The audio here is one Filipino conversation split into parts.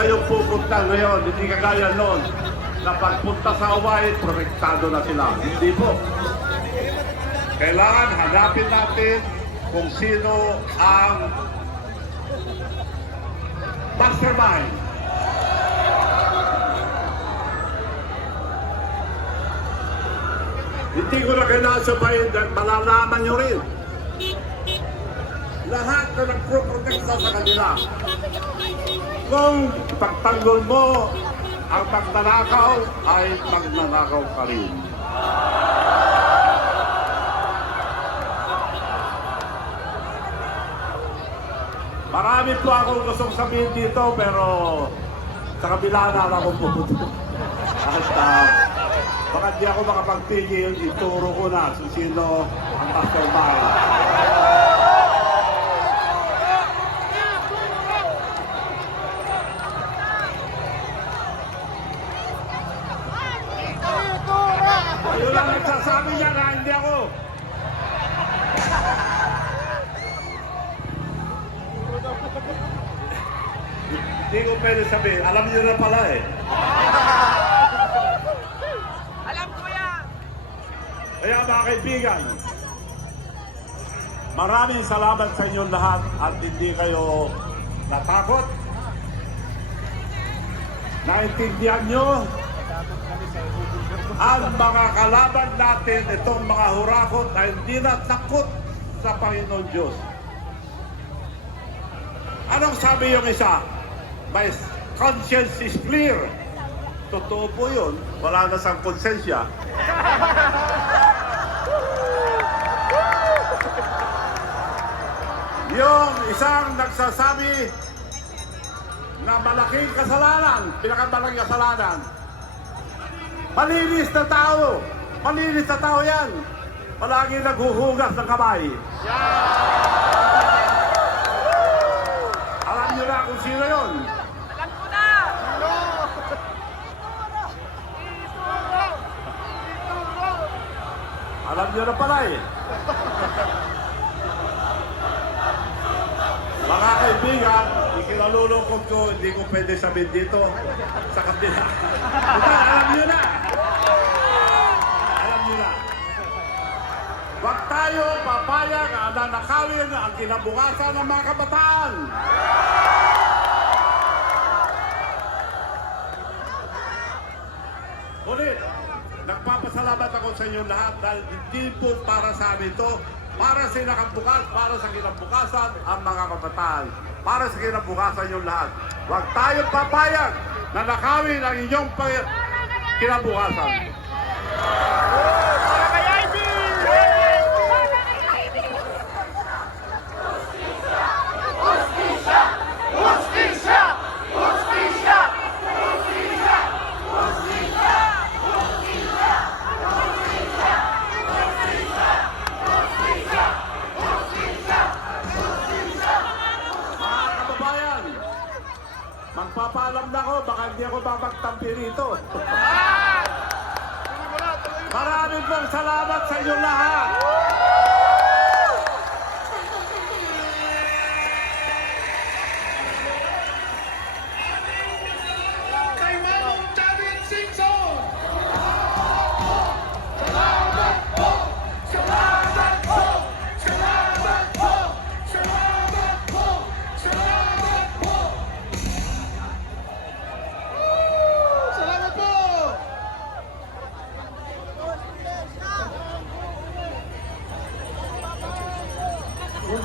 kayo pupunta ngayon, hindi kagaya noon. Na pagpunta sa Hawaii, protektado na sila. Hindi po. Kailangan hanapin natin kung sino ang mastermind. Hindi ko na kailangan sabahin dahil malalaman nyo rin. Lahat na nagproprotekta sa kanila. Kung pagtanggol mo ang magnanakaw, ay magnanakaw ka rin. Marami po akong gustong sabihin dito, pero sa kabila na lang ako pupunta. At uh, baka di ako makapagtigil, ituro ko na kung sino ang mastermind. Kayo nagsasabi niya na hindi ako. Hindi ko pwede sabihin. Alam niyo na pala eh. Alam ko yan! Kaya mga kaibigan, maraming salamat sa inyo lahat at hindi kayo natakot. Naintindihan nyo ang mga kalaban natin, itong mga hurakot na hindi na takot sa Panginoon Diyos. Anong sabi yung isa? My conscience is clear. Totoo po yun. Wala na sang konsensya. Yung isang nagsasabi na malaking kasalanan, pinakamalaking kasalanan, malinis na tao, malinis na tao yan. Palagi naghuhugas ng kamay. Alam niyo na kung sino yon. Alam ko na! Alam niyo na pala eh. Mga kaibigan, ikinalulungkot ko, hindi ko pwede sabihin dito sa kabila. Basta alam niyo na. Alam niyo na. Huwag tayo papayag na nanakawin ang kinabukasan ng mga kabataan. Ulit, nagpapasalamat ako sa inyo lahat dahil hindi po para sa amin ito, para sa nakabukas, para sa kinabukasan ang mga kabataan. Para sa kinabukasan yung lahat. Huwag tayo papayag na nakawin ang inyong kinabukasan. Para kay Ivy! Mga kababayan, magpapaalam na ako, baka hindi ako babagtampi rito. Maraming pong salamat sa inyo lahat.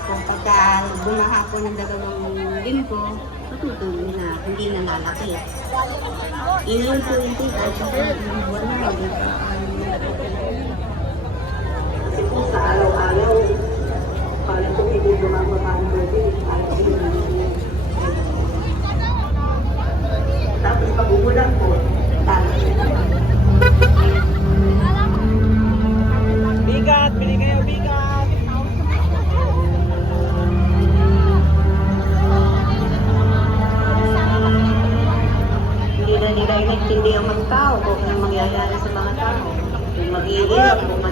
Po, pagka bumaha po ng dalawang linggo, matutuloy na, hindi na lalaki. Iyon po yung sa ilang buwan na, hindi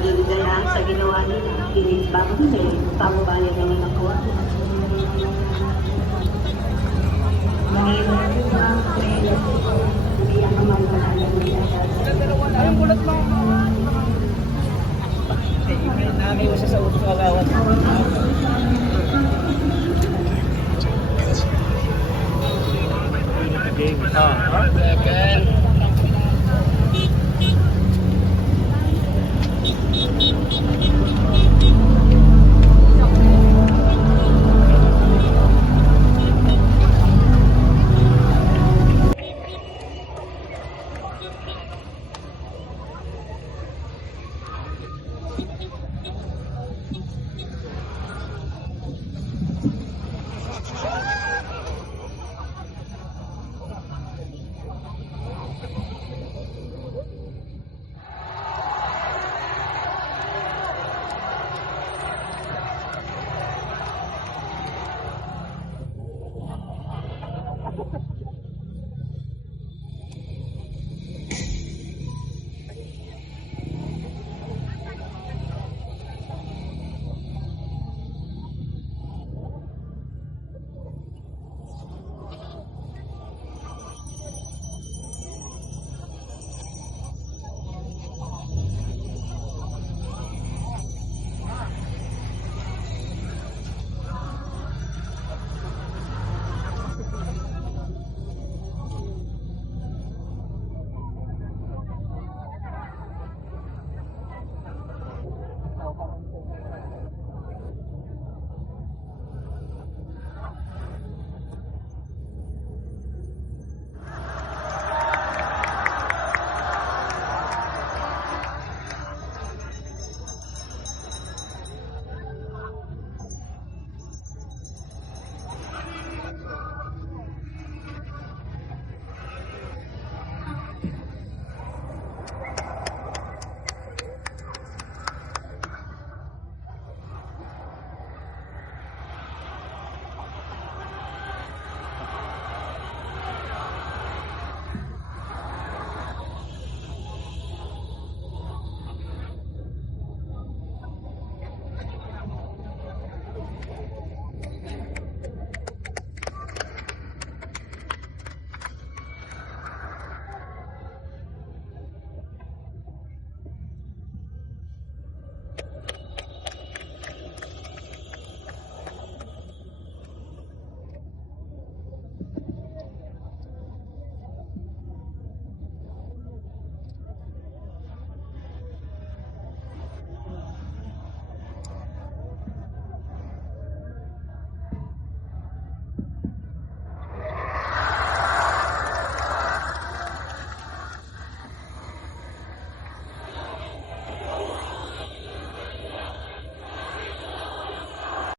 maging ganahan sa ginawa nila. Pinitbang nila, eh. pangbayan na nila ko. Anong bulat mo? Nami mo siya sa utos ng agawan. Game. Oh, second.